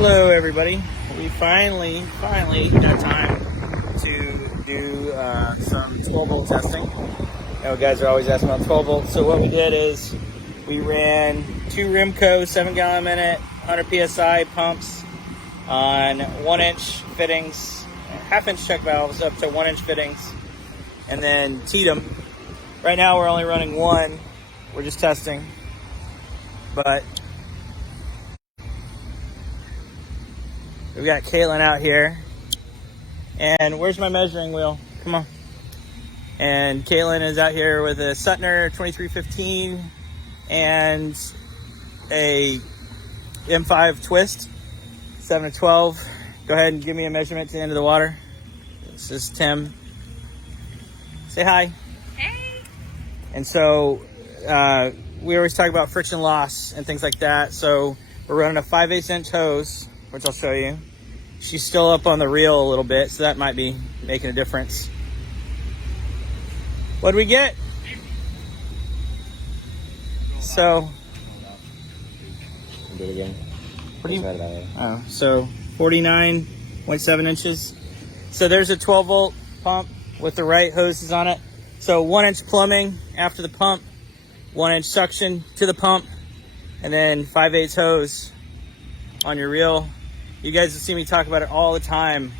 Hello everybody. We finally got time to do some 12 volt testing. You know, guys are always asking about 12 volts. So what we did is we ran two Rimco 7 gallon a minute 100 psi pumps on 1-inch fittings, half-inch check valves up to 1-inch fittings, and then teed them. Right now we're only running one. We're just testing, but we've got Caitlin out here. And where's my measuring wheel? Come on. And Caitlin is out here with a Suttner 2315 and a M5 twist, 7 to 12. Go ahead and give me a measurement to the end of the water. This is Tim. Say hi. Hey. And so we always talk about friction loss and things like that. So we're running a 5/8 inch hose, which I'll show you. She's still up on the reel a little bit, so that might be making a difference. What'd we get? So, Do it again. what do you? Right about it. Oh, so 49.7 inches. So there's a 12 volt pump with the right hoses on it. So 1-inch plumbing after the pump, 1-inch suction to the pump, and then 5/8 hose on your reel. You guys will see me talk about it all the time.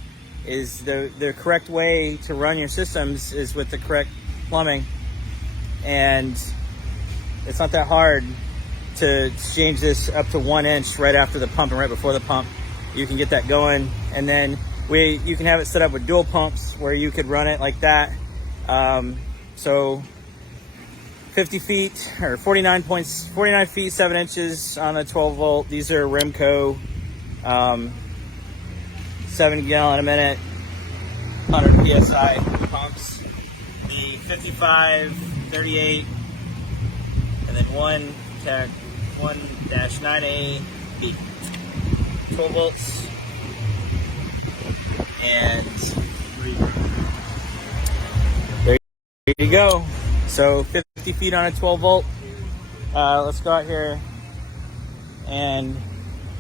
Is the correct way to run your systems is with the correct plumbing, and it's not that hard to change this up to 1 inch right after the pump and right before the pump. You can get that going, and then you can have it set up with dual pumps where you could run it like that. So 50 feet or 49 feet 7 inches on a 12 volt. These are Rimco 7 gallon a minute 100 psi pumps. The 55, 38, and then 1-9A B, 12 volts, and there you go. So 50 feet on a 12 volt. Let's go out here and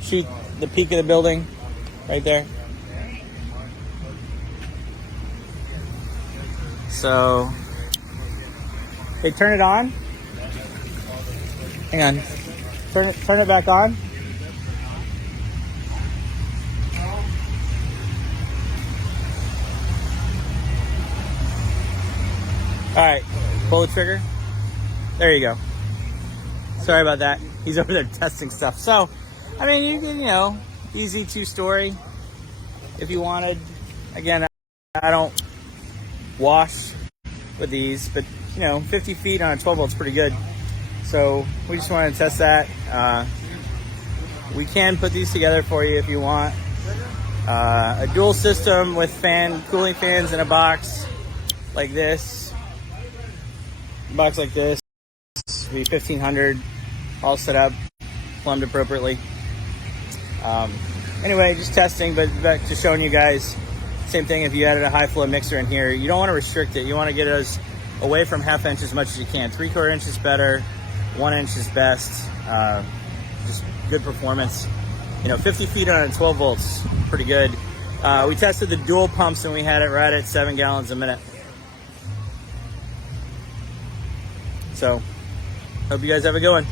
shoot the peak of the building right there. So, hey, turn it on. Hang on. Turn it back on. All right, pull the trigger. There you go. Sorry about that. He's over there testing stuff. So, I mean, you can, easy 2-story if you wanted. Again, I don't wash with these, but 50 feet on a 12 volt is pretty good. So we just wanted to test that. We can put these together for you if you want. A dual system with cooling fans in a box like this. Box like this be $1,500, all set up, plumbed appropriately. Anyway, just testing, but back to showing you guys. Same thing if you added a high flow mixer in here. You don't want to restrict it. You want to get us away from half-inch as much as you can. 3/4 inch is better. 1 inch is best. Just good performance. 50 feet on 12 volts, pretty good. We tested the dual pumps and we had it right at 7 gallons a minute. So, hope you guys have a good one.